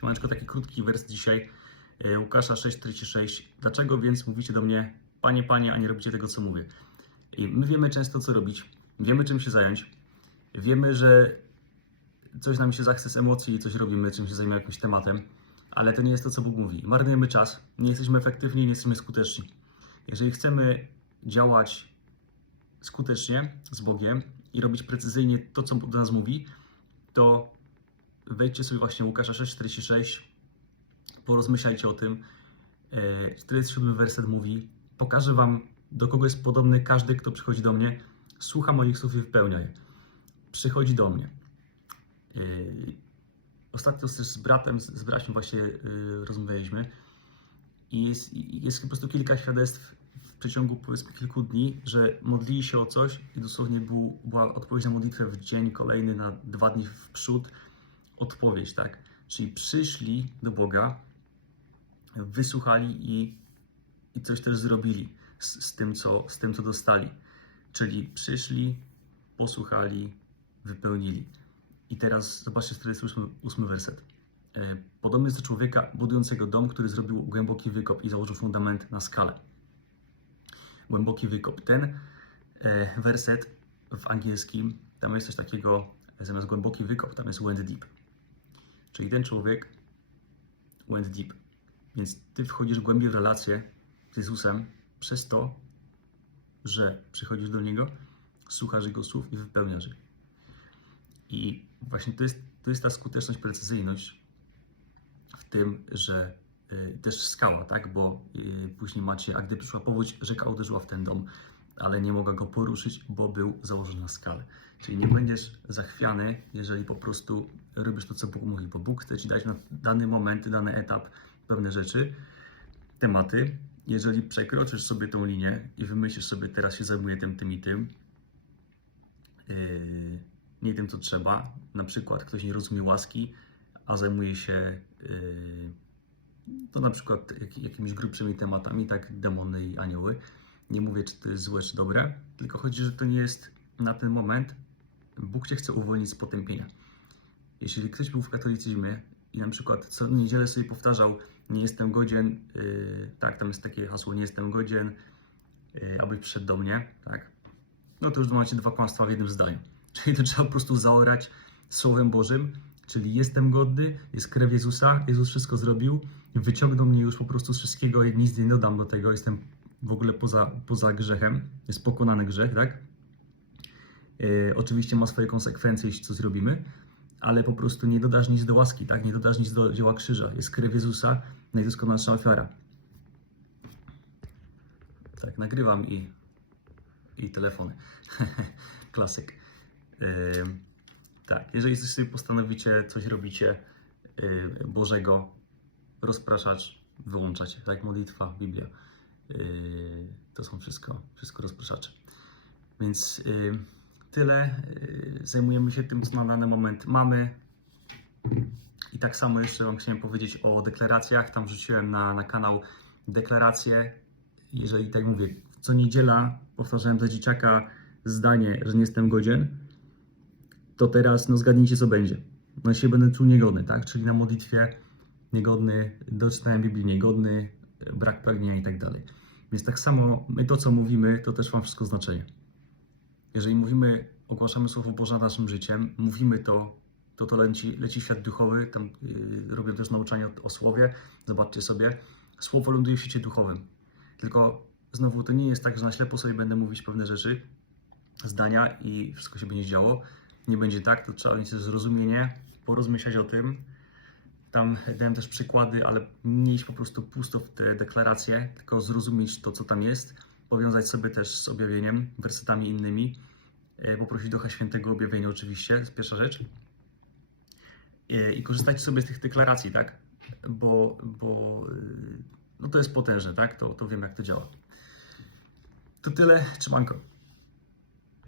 Siemaneczko, taki krótki wers dzisiaj. e, Łukasza 6,46. Dlaczego więc mówicie do mnie, panie, panie, a nie robicie tego, co mówię? I my wiemy często, co robić, wiemy, czym się zająć, wiemy, że coś nam się zachce z emocji i coś robimy, czym się zajmujemy jakimś tematem, ale to nie jest to, co Bóg mówi. Marnujemy czas, nie jesteśmy efektywni, nie jesteśmy skuteczni. Jeżeli chcemy działać skutecznie z Bogiem i robić precyzyjnie to, co do nas mówi, to wejdźcie sobie właśnie Łukasza 6,46, porozmyślajcie o tym. E, 47 werset mówi: Pokażę wam, do kogo jest podobny każdy, kto przychodzi do mnie, słucha moich słów i wypełnia je. Przychodzi do mnie. E, Ostatnio z bratem, z braćmi właśnie e, rozmawialiśmy i jest, jest po prostu kilka świadectw w przeciągu powiedzmy kilku dni, że modlili się o coś i dosłownie był, była odpowiedź na modlitwę w dzień kolejny, na dwa dni w przód, odpowiedź, tak? Czyli przyszli do Boga, wysłuchali i, i coś też zrobili z, z, tym, co, z tym, co dostali. Czyli przyszli, posłuchali, wypełnili. I teraz zobaczcie 48 werset. E, Podobny jest do człowieka budującego dom, który zrobił głęboki wykop i założył fundament na skalę. Głęboki wykop. Ten e, werset w angielskim, tam jest coś takiego, zamiast głęboki wykop, tam jest went deep. Czyli ten człowiek went deep. Więc ty wchodzisz głębiej w relację z Jezusem przez to, że przychodzisz do Niego, słuchasz Jego słów i wypełniasz je. I właśnie to jest, to jest ta skuteczność, precyzyjność w tym, że y, też skała, tak? Bo y, później macie, a gdy przyszła powódź, rzeka uderzyła w ten dom, ale nie mogła go poruszyć, bo był założony na skalę. Czyli nie będziesz zachwiany, jeżeli po prostu robisz to, co Bóg mówi, bo Bóg chce Ci dać na dany moment, dany etap pewne rzeczy, tematy. Jeżeli przekroczysz sobie tą linię i wymyślisz sobie, teraz się zajmuję tym, tym i tym, yy, nie tym, co trzeba, na przykład ktoś nie rozumie łaski, a zajmuje się yy, to na przykład jak, jakimiś grubszymi tematami, tak demony i anioły. Nie mówię, czy to jest złe, czy dobre, tylko chodzi, że to nie jest na ten moment. Bóg cię chce uwolnić z potępienia. Jeśli ktoś był w katolicyzmie i na przykład co niedzielę sobie powtarzał, nie jestem godzien, yy, tak, tam jest takie hasło, nie jestem godzien, yy, abyś przyszedł do mnie, tak, no to już macie dwa kłamstwa w jednym zdaniu. Czyli to trzeba po prostu zaorać Słowem Bożym, czyli jestem godny, jest krew Jezusa, Jezus wszystko zrobił, wyciągnął mnie już po prostu z wszystkiego i nic nie dodam do tego, jestem w ogóle poza, poza grzechem, jest pokonany grzech, tak? E, oczywiście ma swoje konsekwencje, jeśli co zrobimy, ale po prostu nie dodasz nic do łaski, tak? Nie dodasz nic do dzieła krzyża. Jest krew Jezusa, najdoskonalsza ofiara. Tak, nagrywam i, i telefony. Klasyk. Ym, tak, jeżeli sobie postanowicie, coś robicie yy, Bożego, rozpraszacz, wyłączacie, tak? Modlitwa, Biblia. Yy, to są wszystko, wszystko rozpraszacze. Więc yy, tyle. Yy, zajmujemy się tym, co na dany moment mamy. I tak samo jeszcze Wam chciałem powiedzieć o deklaracjach. Tam wrzuciłem na, na kanał deklaracje. Jeżeli tak mówię, co niedziela powtarzałem dla dzieciaka zdanie, że nie jestem godzien, to teraz no zgadnijcie co będzie. No się będę czuł niegodny, tak? Czyli na modlitwie niegodny, do czytania Biblii niegodny, brak pragnienia i tak dalej. Więc tak samo my to, co mówimy, to też ma wszystko znaczenie. Jeżeli mówimy, ogłaszamy Słowo Boże naszym życiem, mówimy to, to to leci, leci świat duchowy, tam yy, robię też nauczanie o, o Słowie, zobaczcie sobie, Słowo ląduje w świecie duchowym. Tylko znowu to nie jest tak, że na ślepo sobie będę mówić pewne rzeczy, zdania i wszystko się będzie działo. Nie będzie tak, to trzeba mieć zrozumienie, porozmyślać o tym. Tam dałem też przykłady, ale nie iść po prostu pusto w te deklaracje, tylko zrozumieć to, co tam jest, powiązać sobie też z objawieniem, wersetami innymi, e, poprosić Ducha Świętego o objawienie oczywiście, to jest pierwsza rzecz. E, I korzystać sobie z tych deklaracji, tak? Bo, bo y, no to jest potężne, tak? To, to wiem, jak to działa. To tyle, trzymanko.